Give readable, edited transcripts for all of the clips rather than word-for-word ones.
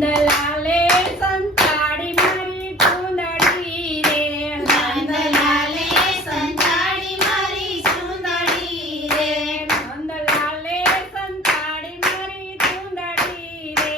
નંદલાલે સંતાડી મારી ચૂંદડી રે, નંદલાલે સંતાડી મારી ચૂંદડી રે, નંદલાલે સંતાડી મારી ચૂંદડી રે,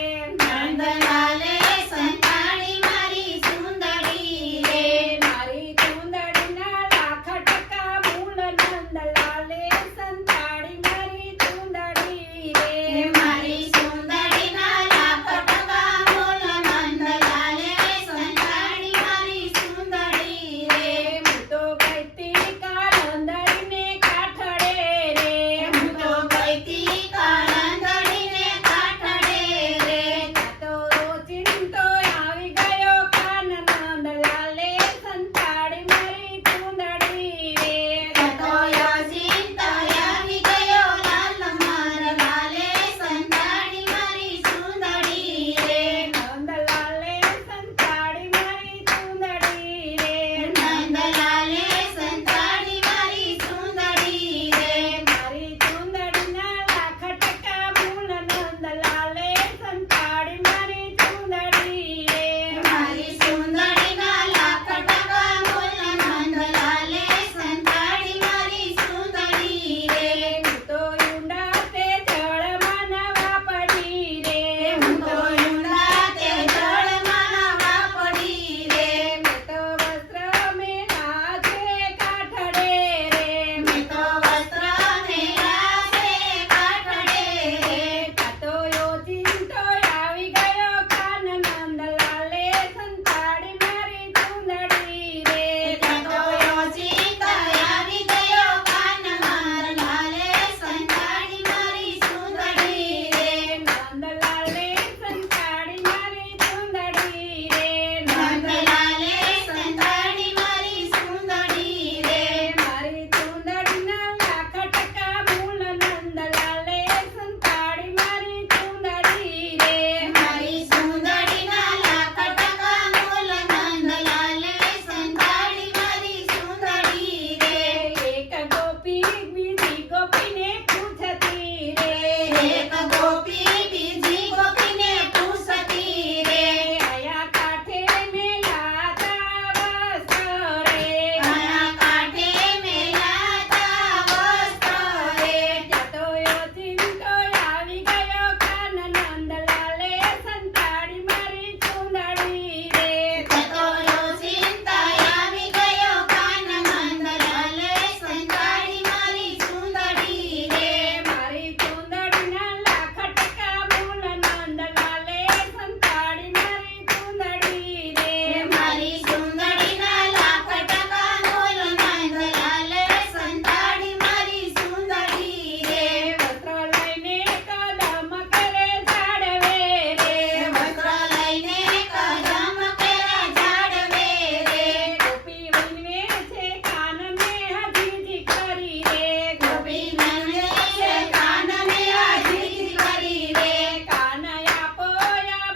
નંદલાલે સંતાડી મારી ચૂંદડી રે, મારી ચૂંદડીના લાખ ટકા મૂળ નંદલાલે સંતાડી મારી ચૂંદડી રે, મારી ચૂંદડીના લાખ ટકા મૂળ નંદલાલે સંતાડી મારી ચૂંદડી રે, હું તો ગઈતી કાળંદરીને કાઠડે રે, હું તો ગઈતી કાળંદરીને કાઠડે રે, તો રોચિંતો આવી ગયો કાન નંદલાલે સંતાડી મારી ચૂંદડી રે, તો યોજિત આવી ગયો લાલ નંદલાલે સંતાડી મારી ચૂંદડી રે, નંદલાલે સંતાડી મારી ચૂંદડી રે, નંદલાલે સંતાડી મારી ચૂંદડી રે, મારી ચૂંદડીના લાખ ટકા મૂળ નંદલાલે સંતાડી મારી ચૂંદડી રે, મારી ચૂંદડીના લાખ ટકા મૂળ નંદલાલે સંતાડી મારી ચૂંદડી રે, હું તો ઊંડા તે જળમાં નાવા પડી રે, હું તો ઊંડા તે જળમાં નાવા પડી રે, મેં તો વસ્ત્ર મેલા છે કાઠડે રે, મેં તો વસ્ત્ર મેલ્યા છે કાઠડે રે, કાતો યોજિંતો આવી ગયો કાન નંદલાલે સંતાડી મારી ચૂંદડી રે, તો યોજિત આવી ગયો કાન નંદલાલે સંતાડી મારી ચૂંદડી રે, નંદલાલે સંતાડી મારી ચૂંદડી રે, નંદલાલે સંતાડી મારી ચૂંદડી રે, મારી ચૂંદડીના લાખ ટકા મૂળ નંદલાલે સંતાડી મારી ચૂંદડી રે, મારી ચૂંદડીના લાખ ટકા મૂળ નંદલાલે સંતાડી મારી ચૂંદડી રે, એક ગોપી બીજી ગોપીને પૂછતી રે, એક ગોપી બીજી ગોપીને પૂછતી રે, આયા કાંઠે મેલાતા વસ્ત્ર રે, મારા કાંઠે મેલાતા વસ્ત્ર રે, ત્યાં તો યોજિંતો આવી ગયો કાન નંદલાલે સંતાડી મારી ચૂંદડી રે, તો યોજિત આવી ગયો કાન નંદલાલે સંતાડી મારી ચૂંદડી રે, મારી ચૂંદડીના લાખ ટકા મૂળ નંદલાલે સંતાડી મારી ચૂંદડી રે, મારી ચૂંદડીના લાખ ટકા મૂળ નંદલાલે સંતાડી મારી ચૂંદડી રે, વસ્ત્ર લઈને કદમ કરે ઝાડવે રે, વસ્ત્ર લઈને કદમ કેરા ઝાડવે રે, ગોપી વનવે છે કાનને હજીજી કરી રે, ગોપી મને છે કાનને હાજી કરી રે, કાન આપો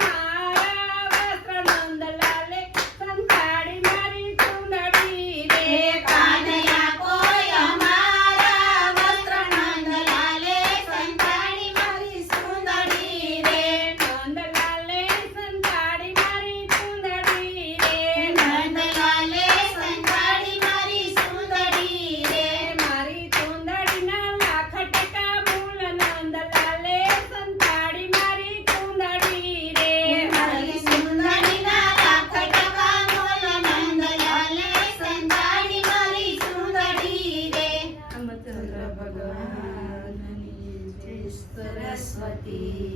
મારા વસ્ત્ર નંદલાલે સંતાડી મારી ચૂંદડી રે, કાન આપો અમારા વસ્ત્ર નંદલાલે સંતાડી મારી ચૂંદડી રે, નંદલાલે સંતાડી મારી ચૂંદડી રે, નંદલાલે સંતાડી મારી ચૂંદડી રે, મારી ચૂંદડીના લાખ ટકા મૂળ નંદલાલે સંતાડી મારી ચૂંદડી રે, મારી ચૂંદડીના લાખ ટકા મૂળ નંદલાલે સંતાડી મારી ચૂંદડી રે, રામચંદ્ર ભગવાનની જય સરસ્વતી.